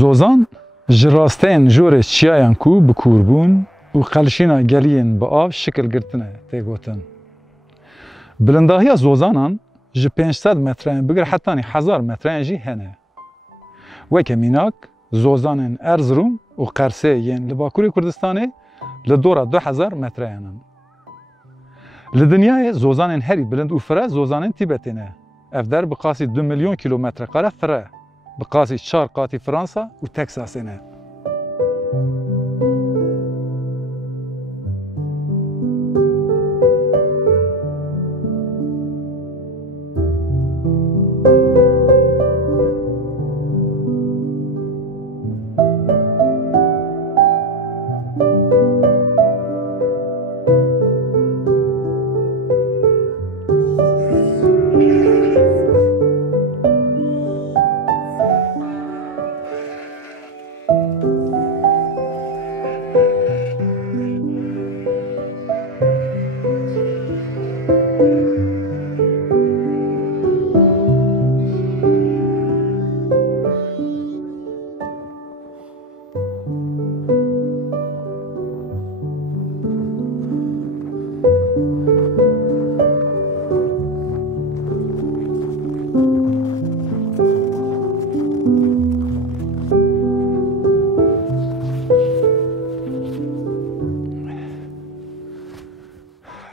زوزان جراستین جورش چیایان کو بکوربون و خلشینا گلین با آب شکل گرتنه تیگوتن. بلنداهی زوزانان جه 500 مترین بگر حتی 1000 مترین جی هنه. وکه میناک زوزانن ارزروم و قرسه ین لباکوری کردستانه لدورا 2000 مترینن. لدنیای زوزانن هری بلند و فره زوزانن تیبتینه. افدر بقاسی 2 میلیون کیلومتر قاره فره. بقاسی 4 قاتی فرانسا و تکساسینه.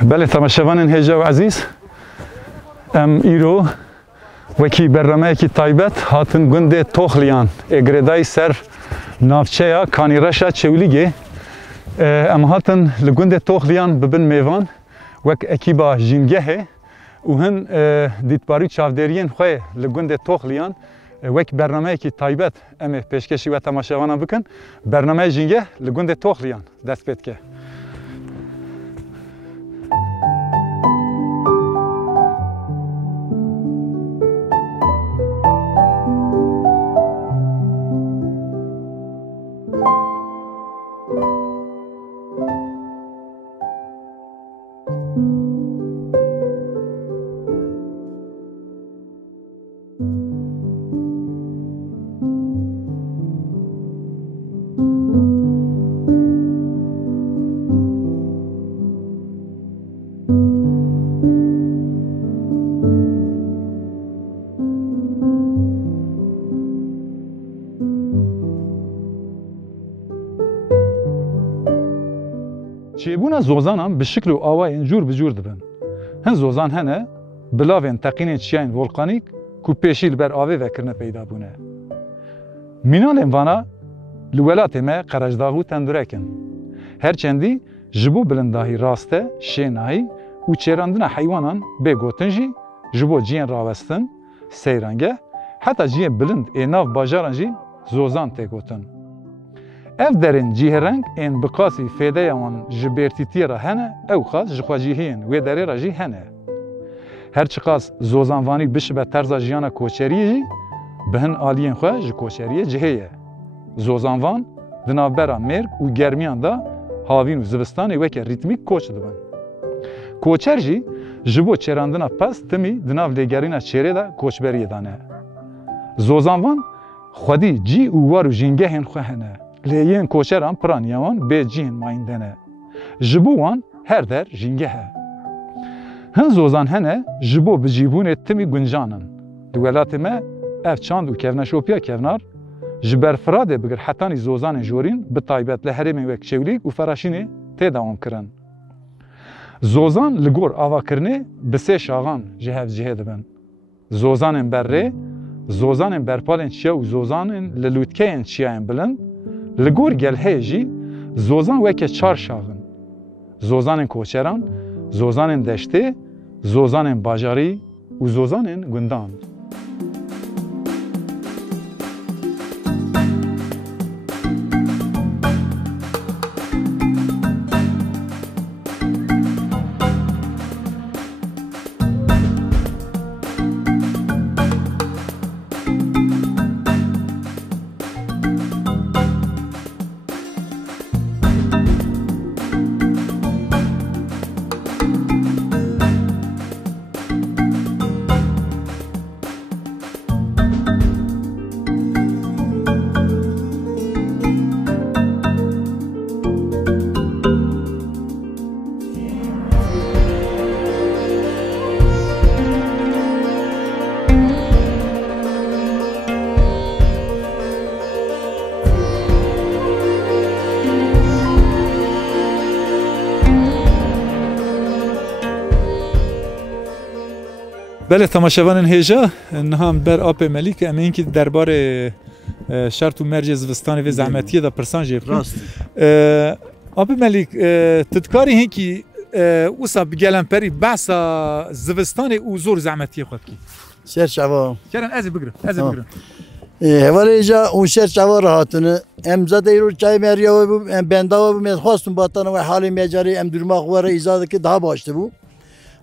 بله تماشاوان هجا و عزیز ایرو وکی برنامه کی تایبت هاتن گنده توخلیان اگردای سر نافچه یا کانی رشا چولیگه هاتن لگنده توخلیان ببن میوان وک اکیبا جینگه و هن دیتباری چافدریین خواه لگنده توخلیان وک برنامه کی تایبت پیشکشی و تماشاوانا بکن برنامه جینگه لگنده توخلیان دست بید که چیبونا زوزانان به شکل و آواین جور بجور دبن. هن زوزان هنه بلاوین تقین چیاین ولکانیک کو پیشیل بر آوه وکرنه پیدا بونه. مینال انوانا لولات ما قرجداغو تندرکن. هرچندی جبو بلنداهی راسته، شینایی و چیراندن حیوانان به گوتنجی جبو جین راوستن، سیرانگه حتی جین بلند ایناف باجارانجی زوزان تگوتن. اف درین جیهرنگ این بقاسی فیده یوان جبرتیتی را هنه او خاص جخواجیهین و دره را جی هنه. هرچی قاس زوزانوانی بشه به طرز جیانا کوچریه بهن آلین خواه جکوچریه جهیه. زوزانوان دنابرا مرگ و گرمیان دا هاوین و زبستان وکه ریتمیک کوچ دبن. کوچر جی جبو چراندنا پس تمی دناو لگرین چره دا کوچبریه دانه. زوزانوان خودی جی و وارو جینگه هن خواه هنه. لیین کوچران پرانیاوان به جین مایندنه. جبوان هر در جینگه ها. هن زوزان هنه جبو بجیبون تمی گنجانن. دولات ما اف چاند و کفنشوپیا کفنار جبر فراده بگر حتانی زوزان جورین به طایبت لحرمی وک چولیگ و فراشینه تداوم کرن. زوزان لگور آوا کرنه بسه شاغان جهف جهه دبن. زوزان بره، زوزان برپالن چیا و زوزان للوتکین چیاین بلند لگور گل هیجی زوزان وکه 4 شاغن. زوزان کوچران، زوزان دشته، زوزان باجاری و زوزان گندان. بله تماشاوان هیجا نهم بر آپ ملیک امین که درباره شرط و مرج زوستان و زحمتیه دا پرسان جیب راست آپ ملیک تدکاری هی که اوسا بگلن پری بحثا زوستان او زور زحمتیه خود کی شهر شوا کرن از بگرم هوالی جا اون شهر شوا راحتونه امزا دیرو چای مریا و بندا و می خواستم باتن و حالی میجاری ام درما خوره ایزاده که daha baştı bu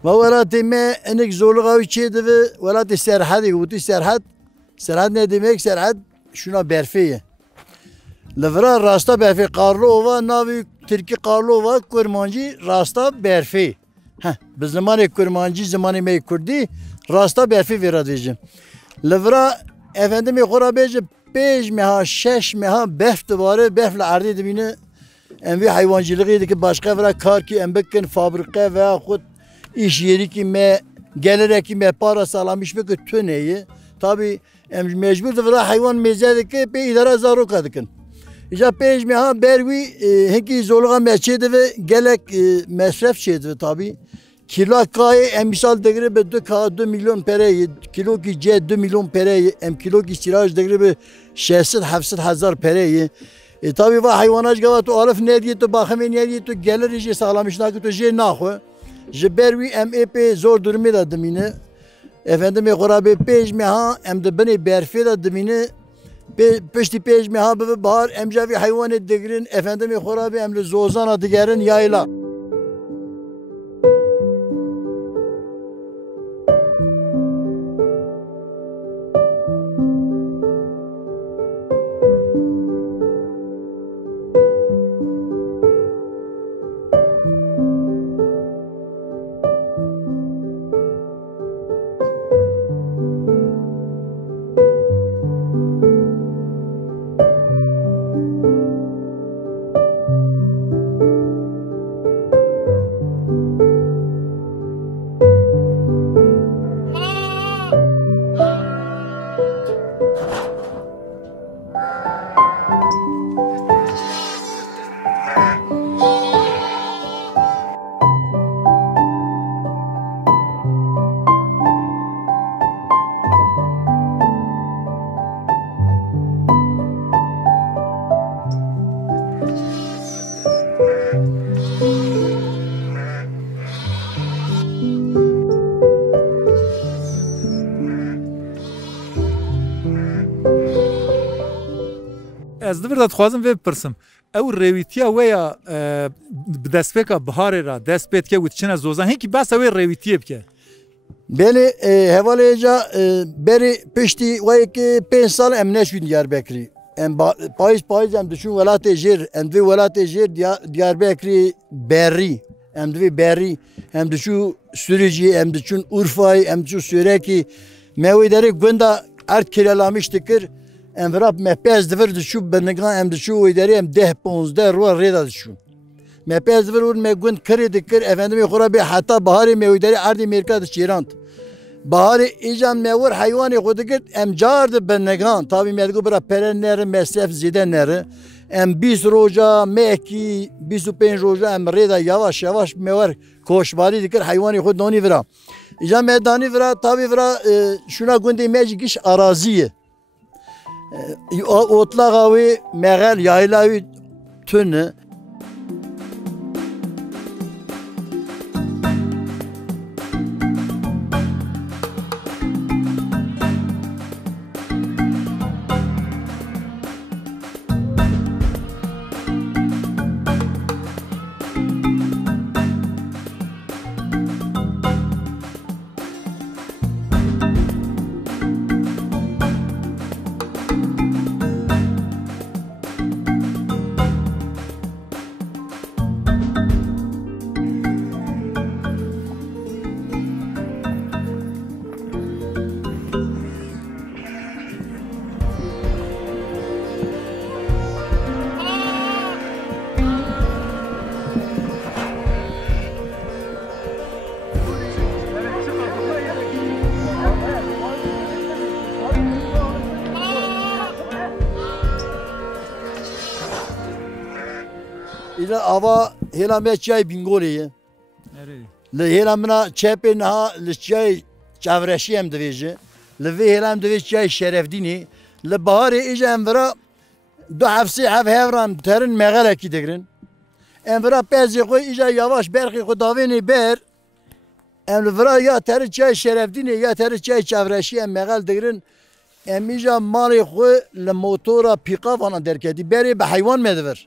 ve ولات me enek zorluğu çeydi ve ولات serhadi guti serhad ne demek serhad şuna berfiye levra rasta berfi qarlova navi Türkiye qarlova kurmancı rasta berfi biz zamanı kurmancı zamanı me kurdi rasta berfi veradicim levra efendim khurabece 5 meha 6 meha berf duvare berfle ardı dibine envi hayvancılığı ki başka vera kar ki embekin fabrika veya khud iş yeri ki me gelerek ki me para sağlamış bir tüneyi tabi mecbur da hayvan mezede ki pe idara zarok adıkın İca pej meha berwi heki zorluğa meçede ve gelek mesref şeydi tabi kilo kay emisal degre be 2 milyon pere kilo ki c 2 milyon pere em kilo ki siraj degre be 600-700 hazar pere tabi va hayvanaj gavat alif ne diye to bakım ne diye to gelir je sağlamış na ki to je naxo je berwi em ep zor durumda da demine efendim khorabe pej meha em de beni berfe da demine pişti pej meha be bahar emjavi hayvan degrin efendim khorabe em zozana digerin yayla از دور داد خوازم و بپرسم او رویتیا ویا بدسپیکا بهاره را دست پید که وچنا زوزان هی کی بس او رویتیه بکه بله حواله جا بری پشتی وای که 5 سال امنیت شد دیاربکری ام پاییز ام دشون ولایت جیر ام دوی ولایت جیر دیاربکری بری ام دوی بری ام دشو سوریجی ام دشون اورفای ام دشو سورکی موی داری گوندا ارد کلالامیش دکر ام وراب مپیز دور دشو بنگان ام دشو ویداری ام 10-15 رو ریدا دشو مپیز دور مگوند کری دکر efendim خورا به حتی بهاری مویداری اردی مرکز شیراند بهاری ایجان مور حیوانی خود کرد ام جارد بنگان تابی میادگو برا پرن نره مصرف زیده نره ام 20 روزا مکی 25 روزا ام ریدا یواش یواش مور کوشباری دکر حیوانی خود نونی ورا ایجان میدانی ورا تابی ورا شونا گوندی مجگیش araziye otlağı ve meğer yaylağı tünü İla ava hela me çay bingoliye. Le hela mena çepe naha le çay چاورشی هم دویجه لوی هلام دویج چای شرفدینی لبهاری ایجا امورا دو هفته هفران ترن مغل کی دگرن امورا پزی خو ایجا یواش برخی خو داوینی بر امورا یا تر چای شرفدینی یا تر چای چاورشی هم مغل دگرن امیجا مالی خو لموتورا پیقافانا درکتی بری به حیوان مدور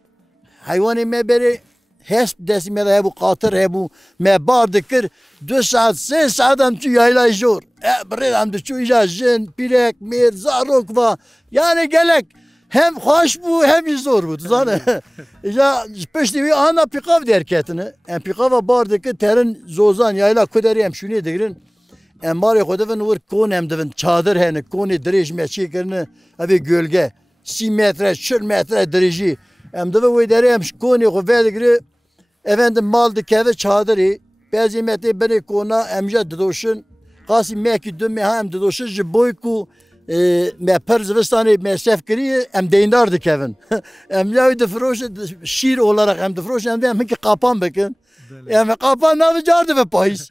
حیوانی می بری هست دستی می هبو قاطر هبو می بار دکر 2 ساعت 3 ساعت هم تو یایلای جور برید هم تو ایجا جن پیرک میر زاروک و یعنی گلک هم خوش بو هم زور بود زانه ایجا پشتی وی آنا پیقاف درکتنه ام پیقاف بار دکر ترن زوزان یایلا کدری هم شونی دگرن اماری خود دفن ور کون هم دفن چادر هنه کونی دریج میچی کرنه اوی گölge 30 metre 40 metre dirici em deve vay deri em koni xo vedgri efendim mal de keve çadırı bazı mete beni kona emja doşun qasi meki dömme ha em doşun ji boyku me per zvistani me sefkiri em deyndar de kevin em ya de froş şiir olarak em de froş em de ki qapan bekin em qapan ne jardı ve payız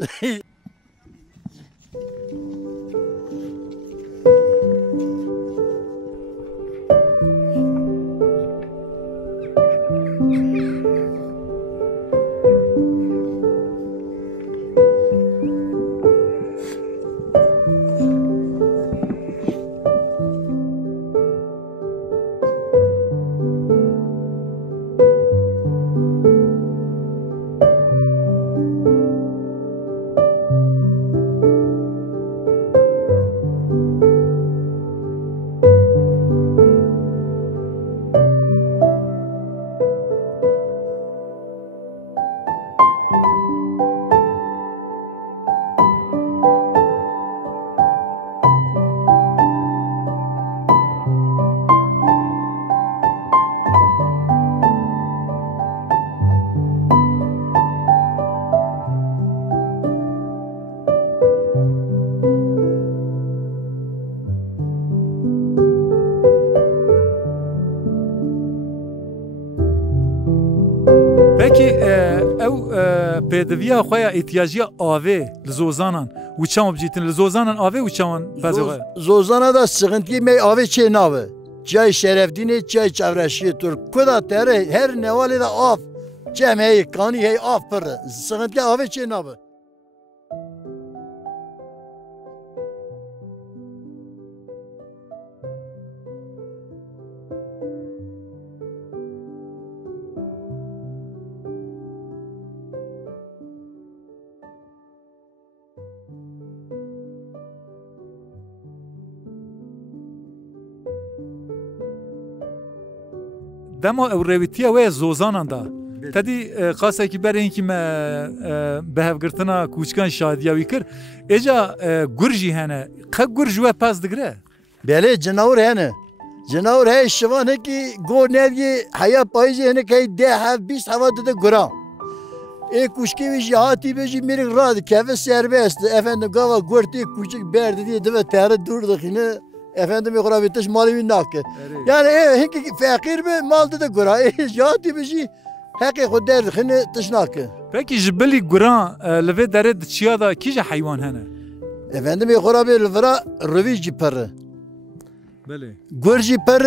Peki ev pêdiviya xwe ya îtiyajiya avê li zozanan û çawan bicîtin li zozanan avê û çawan pezê Zozana da sıkıntı me avê çê nave çay şerefdînê çay çavreşiyê tur kuda tere her nevalê de av cem hey kanî hey av pir sıkıntı avê çê nave dema ew rêwîtiya wê zozanan da tedî qasekî berên me bihevgirtina kûçkan şadiya wî kir êca gur jî hene qe gur ji we pez digire Belê cenawr hene cenawr hey şivan hekî go nevî heya payî hene key de hev 20 heva dide gura ê kuşkê wî jî hatî bê jî mêrik radikeve serbest efendim gava gurtê kûçik berdi diye dibe tere dur dixîne efendim xurabîtiş malî wî nake yani hinkî feqîr be mal dide gura ê hatî bê jî hekê xwe derdixîne tiş nake Peki ji bilî guran li vê derê diçiya da kî ji heywan hene efendim xurabî li vira rivî jî pir Belê gur jî pir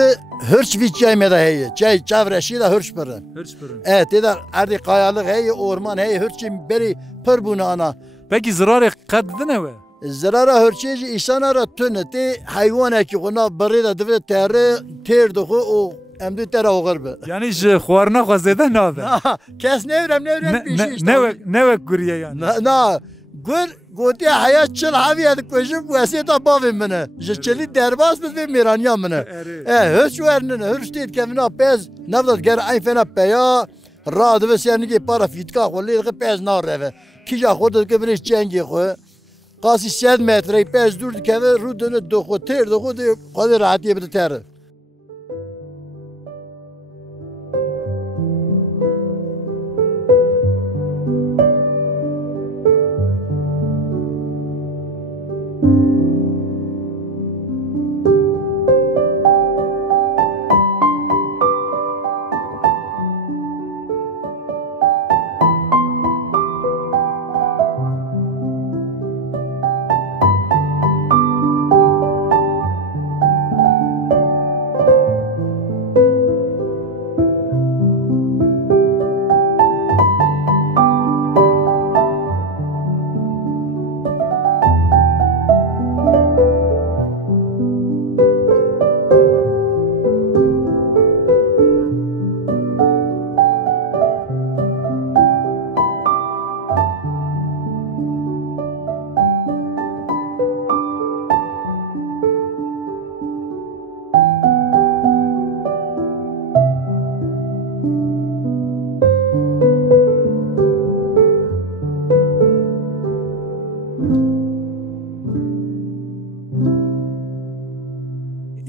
hirç vî çay me de heye çay çavreşî de hirç pir hirç pirin têda erdê qayalık heye orman heye hirçên berî pir bûne ana Peki zirarê qed didine we Zirara hirçê jî îsana ra tune tê heywanekî xwe nav birê de divê tere têr dixwe û em dû tere oxir be yanî ji xwarina xwe zêde nabe kes nevrem ne wek guriye yani na gur gotiye heya çil heviye dikujim wesê ta bavê min e ji çilî derbas bi vê mêraniya min e hirç wernin hirç tê dikevina pez nevdat ger eyn fena peya radive sernigê para fîtka xwe lê dixê pez nareve kîja xwe dike binê cengê xwe qasî 100 metreyê pez dûr dikeve rû dine dixwe têr dixwe dê xwedê rahetiyê bide tere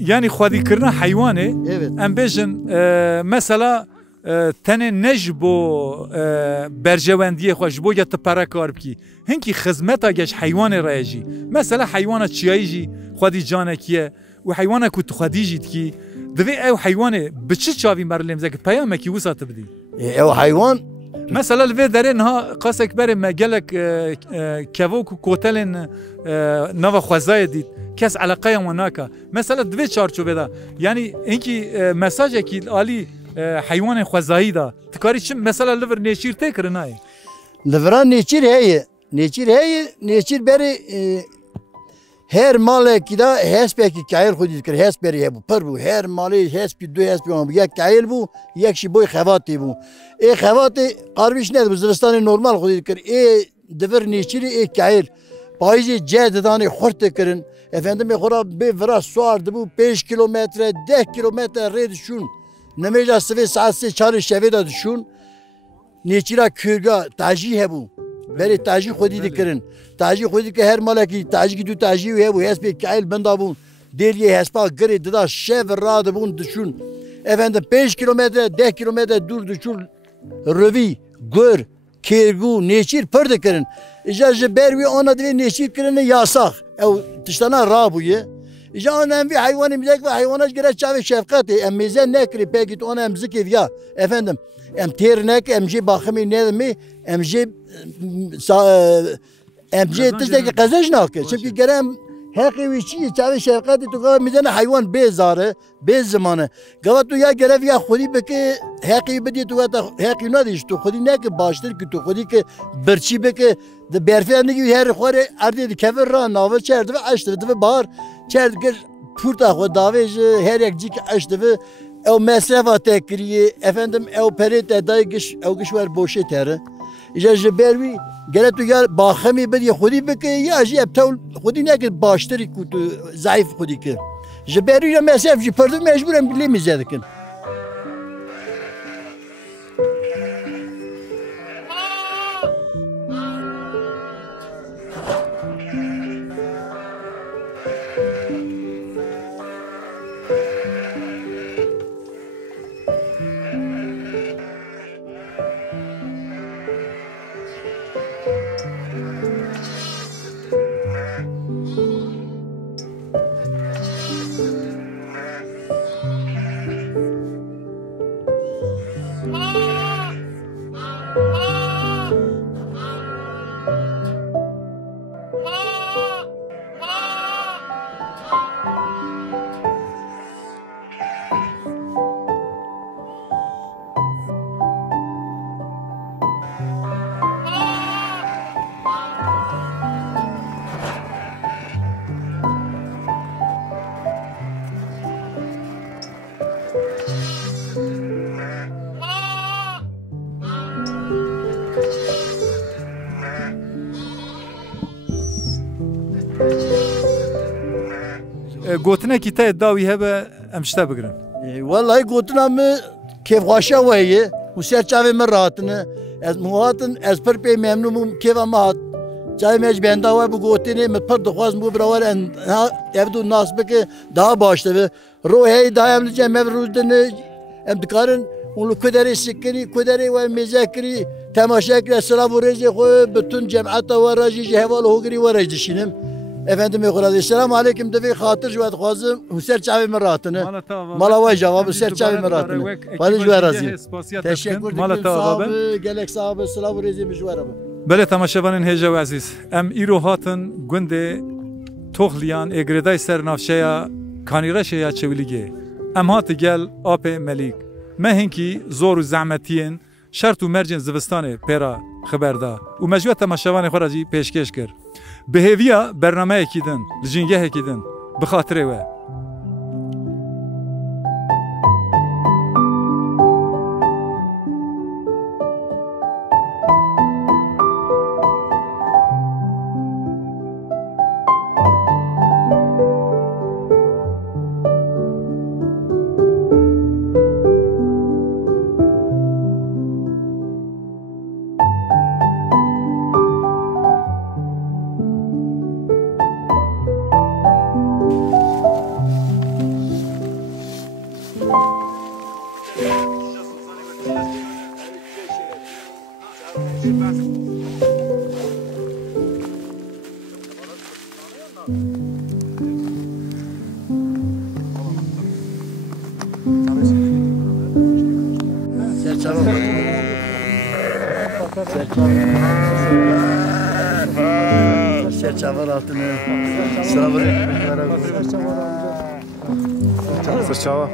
yani xwedî kirina heywanê Evet. em bêjin mesela tenê ne ji bo berjewendiyê xwe ji bo ya tu pere kar bikî hinkî xizmeta geş heywanê re jî mesela heywana çiyayî jî xwedî canekî ye û heywana ku tu xwedî jî dikî divê ew heywanê bi çi çavî merlêm zeke peyamekî wisa tu bidî Ev hayvan mesela li vê derê niha qasek berê me gelek kevok û kotelên nava xwezayê dît kes eleqeya wan naka mesela divê çarçovê da yani hinkî mesajekî alî heywanên xwezayî da tu karî çi mesela li vir nêçîr tê kirin nayê Livran neçir heye. Neçir heye, neçir beri her malekî da hespekî kayil xwe dîkir. Hesperi hebû, pir bû. Her malê hespî du hespî wan bû. Yek kayil bû, yek jî boy xevatê bû. Xevatê qarvîş nedibû, zivistanê normal xwe dîkir. Divir neçîrê kayil. Payîzê ceh didanê xurt dikirin. Efendimê xwe ra bê vira swar dibû 5 kilometre, 10 kilometre rê dişûn. Nemêja sivê saet sê çarê şevê da dişûn. Neçîra kürga tajî hebû. Berê tajî xwedî dikirin. Tajî xwedî dikir her malekî tajî du tajî hebû. Hespê kayil binda bûn. Dêriyê hespa girê dida şev radibûn dişûn. Efendim 5 kilometre 10 kilometre dûr dişûn. Rivî, gur, kêrgû, neçîr pir dikirin. İja ji ber wî ana divê neçîr kirinê yasak. Ew tiştana rabûye. İja an em vî heywanê milek ve heywana ji gire çavê şefqetê. Em mêze nekirî pekî ona em zikê ya. Efendim em têr neke em jê baximê nedimê em jê tiştekî qezej nake. Çünkü gerem heqê wî çi ye çavê şefqetê tu gava mêzene heywan bê zare bê zimane. Gava tu ya gerev ya xwedî bike heqê bidî tu ta heqî nadî tu xwedî neke baştir ki tu xwedî ki birçî bike di berfênekî her xwarê erdê dikevir ra navê çer dibe eş dibe divê bahar çer dikir pûrta xwe davê ji her yek cîkê eş dibe ew mesrefa te kiriye efendim ew perê te dayê giş ew giş wer boşê tere. İja ji ber wî gere tu ya baxemê bidî xwedî bike ya jî ev tewl xwedî neke baştirî ku tu zayıf xwedî kir. Ji ber wî ya mesref jî pir mecbûr em bilê mîze dikin. gotinekî te dawî hebe em ji te bigirin. Vallahi gotina me kevxaşa weye û ser çavê min rahatine. Ez muhatin ez pir pê memnûn bûm keva me hat. Çavê me ji benda we bu gotinê min pir dixwazim bû birawar ev du nas bike daha baş dibe. Ro hey daha em dicem ev rûdine em dikarin û li kuderê sikirî kuderê we mêze kirî temaşa kire silav û rêzê xwe bütün cemeta we re jî ji heval hogirî we re dişînim. Efendim Xwedê Selamu Aleyküm divê xatir ji we dixwazim û ser çavê min ratine. Mala we cevabı ser çavê min ratine. Xwedê ji we razî. Teşekkür dikim sağ gelek sağ be silav û rêzê min ji we re be. Belê temaşevanên hêja û ezîz em îro hatin gundê Toxliyan êgirêdayê ser navçeya Kanîreşê ya Çewîlîgê. Em hati gel apê Melîk. Me hinkî zor û zehmetiyên şert û mercên zivistanê pêra xiber da û me ji we temaşevanê xwe re jî pêşkêş kir. Bi hêviya bernameyekî din, li cîngehekî din, bi xatirê we. Serçavar altını. Selamünaleyküm. Serçava.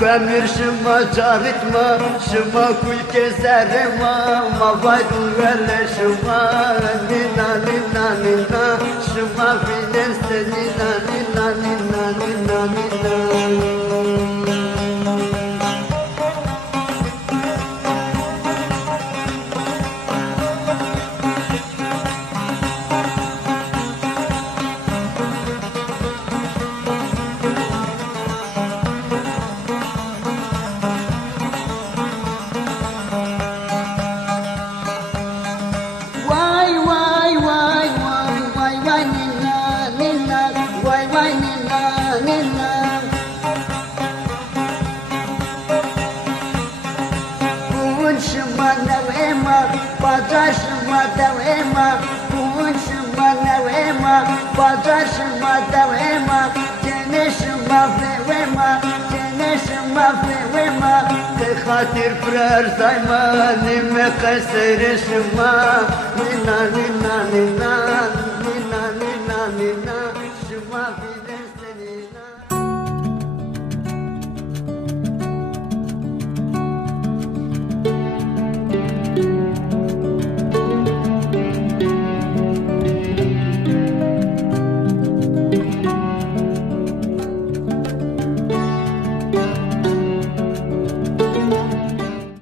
Kömür şıma çarıtma, şıma kul keserima, mavaydu velle şıma, nina nina nina, şıma bilerse nina nina nina nina nina. خاطر فرار زایمان مقصر شما ننا ننا ننا ننا ننا ننا